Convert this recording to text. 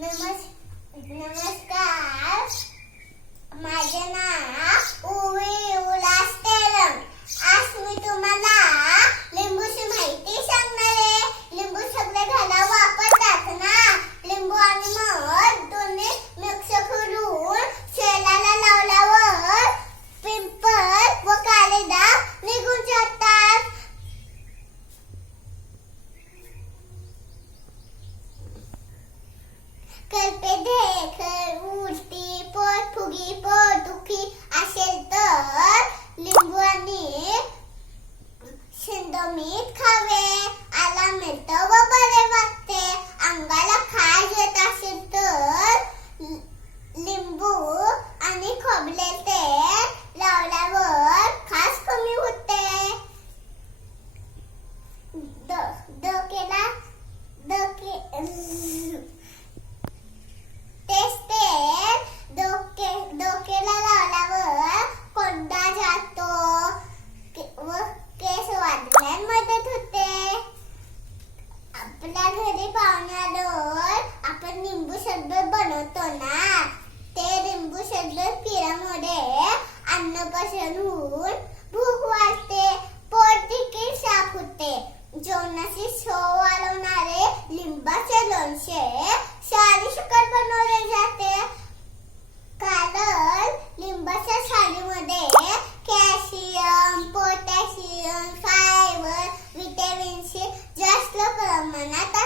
नमस्कार. माझे नाव उवी उल्हास तेलंग. आज मी तुम्हाला लिंबूची माहिती सांगणार आहे. लिंबू सगळे घरात वापरतात ना. लिंबू आणि मध दोन्ही मिक्स करून शेणाला लावल्यावर पिंपल व काळे डाग निघून जातात. कल्पे ढेकर उलटी पोटफुगी पोटदुखी असेल तर लिंबू आणि शेंगदाणे खावे. आला मिळतं व बरे वाटते. अंगाला खाज येत असेल तर लिंबू आणि खोबरेल तेल लावल्यावर खाज कमी होते. डोक्याला लावल्यावर कोंडा जातो व केस वाढण्यास मदत होते. आपल्या घरी पाहुणे आल्यावर आपण लिंबू सरबत बनवतो ना. ते लिंबू सरबत पिल्यामुळे अन्न पचन होऊन भूक वाढते, पोट देखील साफ होते. जेवणाची चव वाढवणारे लिंबाचे लोणचे सालीसकट बनवले जाते. कारण लिंबाच्या सालीमध्ये calcium, potassium, fibre, vitamin C जास्त प्रमाणात